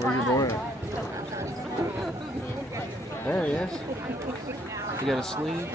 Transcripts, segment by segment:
Where's your boy? There he is. You got a sleeve?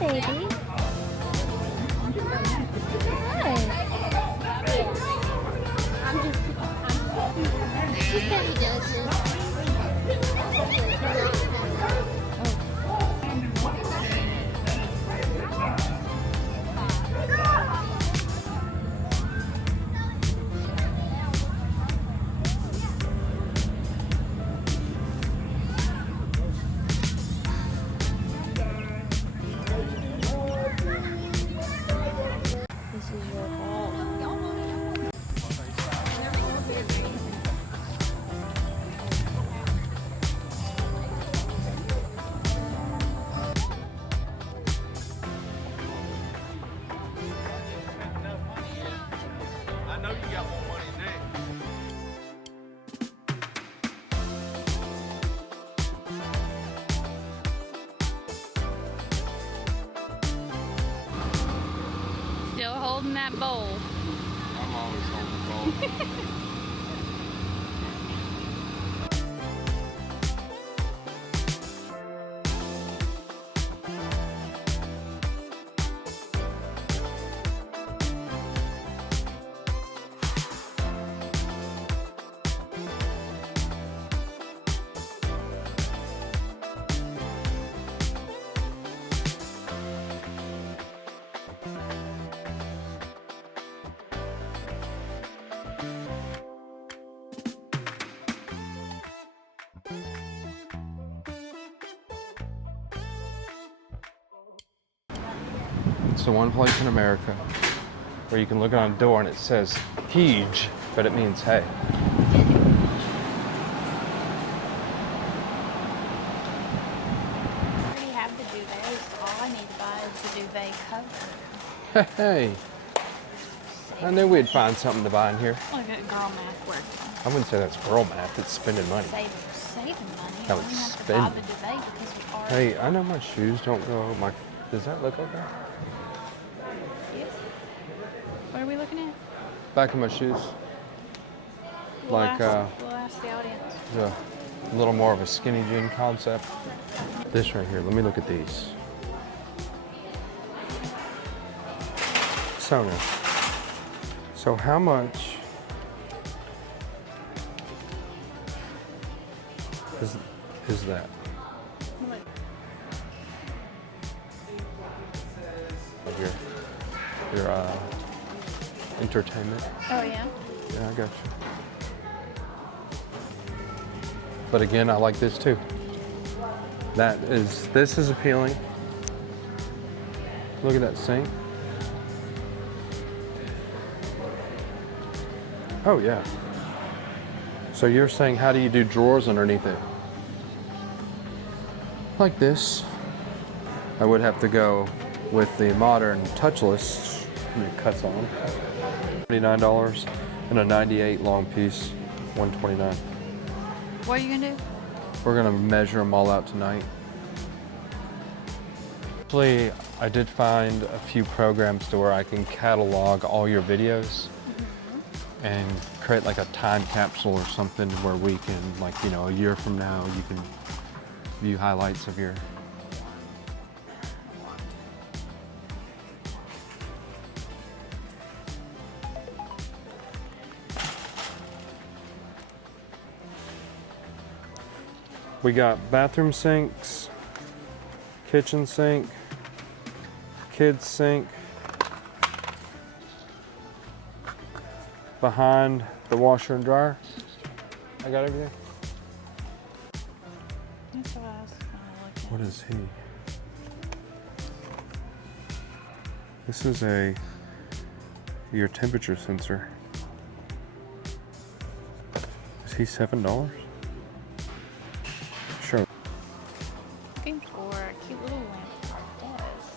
Baby. She said he does this. This is your fault. I know you got more money than that. Still holding that bowl. I'm always holding the ball. It's the one place in America where you can look on a door and it says huge, but it means hey. I already have the duvet, so all I need to buy is the duvet cover. Hey, I knew we'd find something to buy in here. Look at girl math working. I wouldn't say that's girl math, it's spending money. Saving money. No, I it's don't have to buy spending. the duvet because we already. Hey, I know my shoes don't go. Does that look okay? Yes. What are we looking at? Back of my shoes. We'll Like, we'll ask the audience. Yeah, a little more of a skinny jean concept. This right here, let me look at these. So now, so how much is that? Of your entertainment? Oh yeah. Yeah, I got you. But again, I like this too. This is appealing. Look at that sink. Oh yeah. So you're saying, how do you do drawers underneath it? Like this. I would have to go with the modern touchless. It cuts on. $29 and a 98 long piece, $129. What are you gonna do? We're gonna measure them all out tonight. Actually, I did find a few programs to where I can catalog all your videos and create like a time capsule or something where we can, like, you know, a year from now, you can view highlights of your. We got bathroom sinks, kitchen sink, kids sink, behind the washer and dryer. I got everything. That's what I was gonna look at. What is he? This is your temperature sensor. Is he $7? Sure. Looking for a cute little lamp for our desk.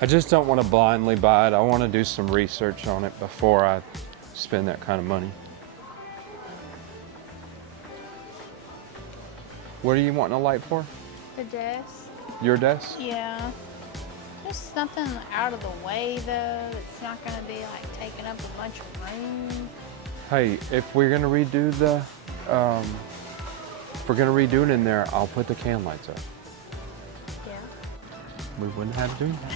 I just don't want to blindly buy it. I want to do some research on it before I spend that kind of money. What are you wanting a light for? The desk. Your desk? Yeah. Just something out of the way though. It's not gonna be like taking up a bunch of room. Hey, if we're gonna redo it in there, I'll put the can lights up. Yeah. We wouldn't have to do that.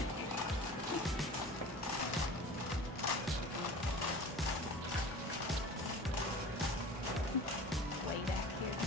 Way back here.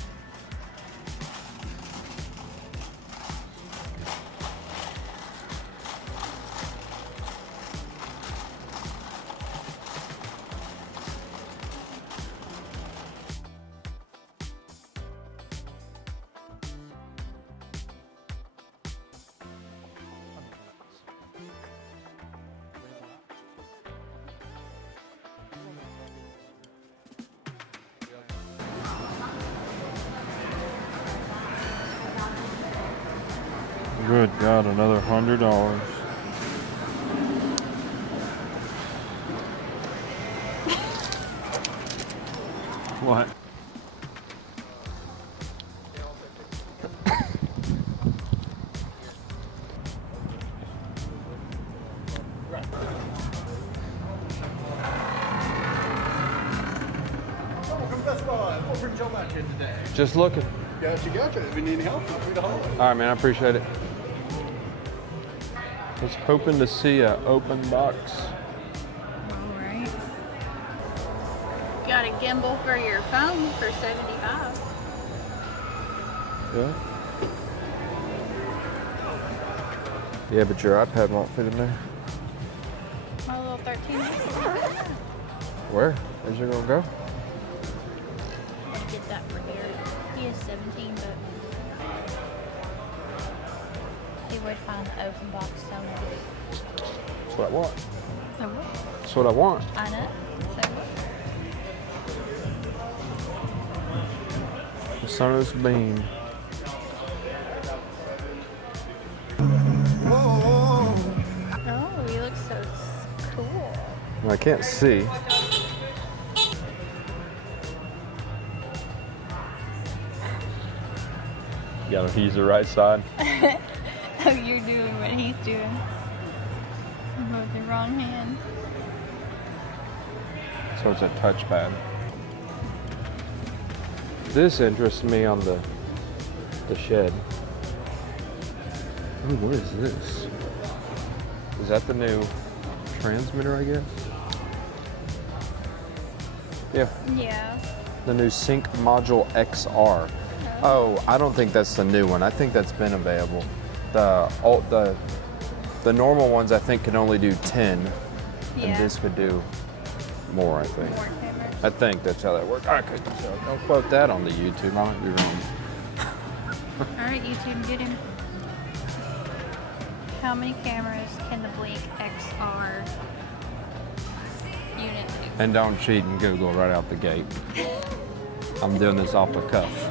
Good God, another $100. What? Welcome to Best Buy. What brings y'all back here today? Just looking. Gotcha. If you need any help, feel free to holler. All right, man, I appreciate it. Was hoping to see an open box. Alright. Got a gimbal for your phone for $75. Yeah. Yeah, but your iPad won't fit in there. My little 13. Where? Where's it gonna go? I'll get that for Gary. He is 17, but he would find the open box so nice. That's what I want. So what? That's what I want. I know. So what? The Sonos Beam. Oh, you look so cool. I can't see. You gotta use the right side. Oh, you're doing what he's doing. With the wrong hand. So it's a touchpad. This interests me on the shed. Oh, what is this? Is that the new transmitter, I guess? Yeah, Yeah. the new Sync Module XR. Oh, I don't think that's the new one. I think that's been available. The normal ones I think can only do 10, and Yeah. this could do more, I think. More cameras. I think that's how that works. I couldn't tell. Don't quote that on the YouTube. I might be wrong. All right, YouTube, get him. How many cameras can the Blink XR unit do? And don't cheat and Google right out the gate. I'm doing this off the cuff.